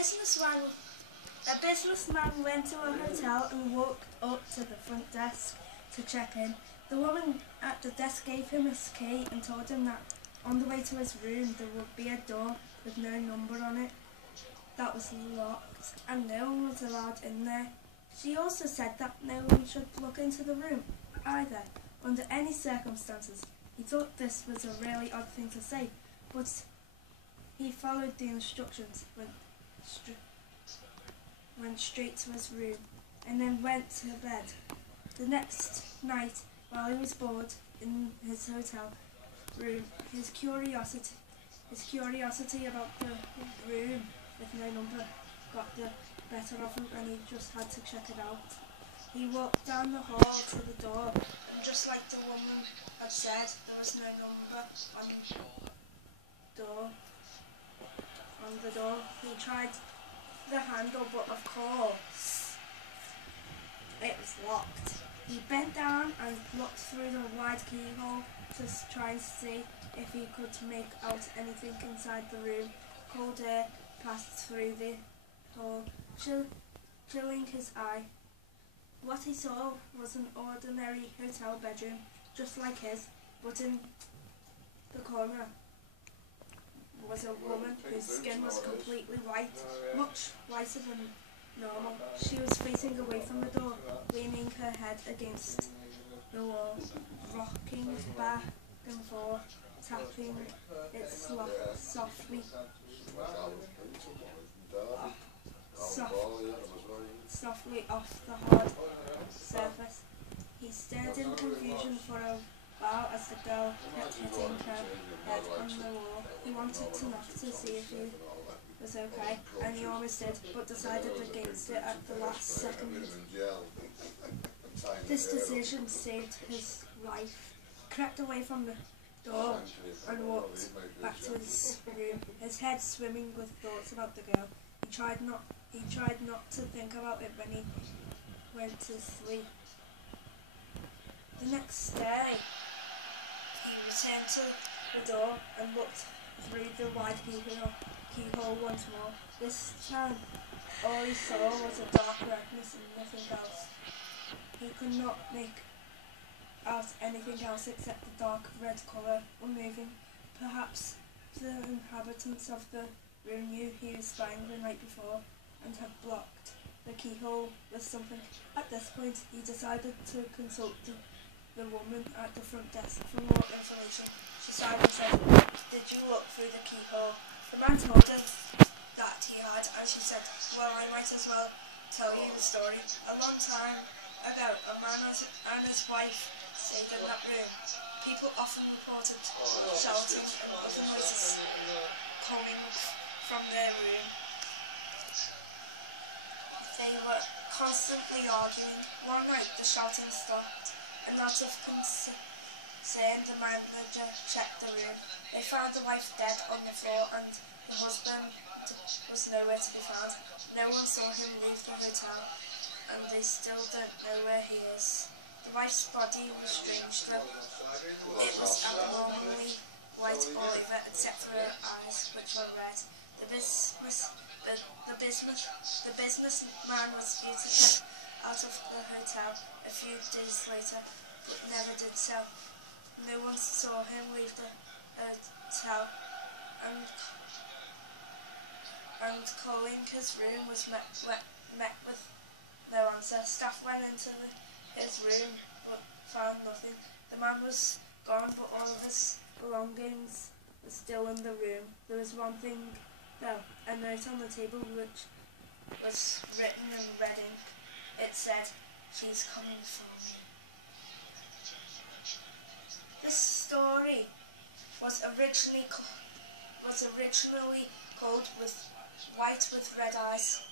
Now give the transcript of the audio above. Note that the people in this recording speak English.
A businessman went to a hotel and walked up to the front desk to check in. The woman at the desk gave him his key and told him that on the way to his room there would be a door with no number on it that was locked and no one was allowed in there. She also said that no one should look into the room either, under any circumstances. He thought this was a really odd thing to say, but he followed the instructions, went straight to his room, and then went to bed. The next night, while he was bored in his hotel room, his curiosity about the room with no number got the better of him, and he just had to check it out. He walked down the hall to the door, and just like the woman had said, there was no number on the door. He tried the handle, but of course it was locked. He bent down and looked through the wide keyhole to try and see if he could make out anything inside the room. Cold air passed through the hole, chilling his eye. What he saw was an ordinary hotel bedroom, just like his, but in the corner was a woman whose skin was completely white, much whiter than normal. She was facing away from the door, leaning her head against the wall, rocking back and forth, tapping it softly off the hard surface. He stared in confusion for a while as the girl kept hitting her head on the wall. He wanted to knock to see if he was okay, and he almost did, but decided against it at the last second. This decision saved his life. He crept away from the door and walked back to his room, his head swimming with thoughts about the girl. He tried not to think about it when he went to sleep. The next day, he returned to the door and looked through the wide keyhole once more. This time, all he saw was a dark redness and nothing else. He could not make out anything else except the dark red colour unmoving. Perhaps the inhabitants of the room knew he was spying the night before and had blocked the keyhole with something. At this point, he decided to consult the woman at the front desk for more information. She sighed and said, "Did you look through the keyhole?" The man told her that he had, and she said, "Well, I might as well tell you the story. A long time ago, a man and his wife stayed in that room. People often reported shouting and other noises coming from their room. They were constantly arguing. One night the shouting stopped, and out of concern the manager checked the room. They found the wife dead on the floor, and the husband was nowhere to be found. No one saw him leave the hotel, and they still don't know where he is. The wife's body was strange. It was abnormally white all over, except for her eyes, which were red. The businessman was due to check out of the hotel a few days later, but never did so. No one saw him leave the hotel, and calling his room was met with no answer. Staff went into his room but found nothing. The man was gone, but all of his belongings were still in the room. There was one thing though, a note on the table which was written in red ink. It said, "She's coming for me." This story was originally called White with Red Eyes.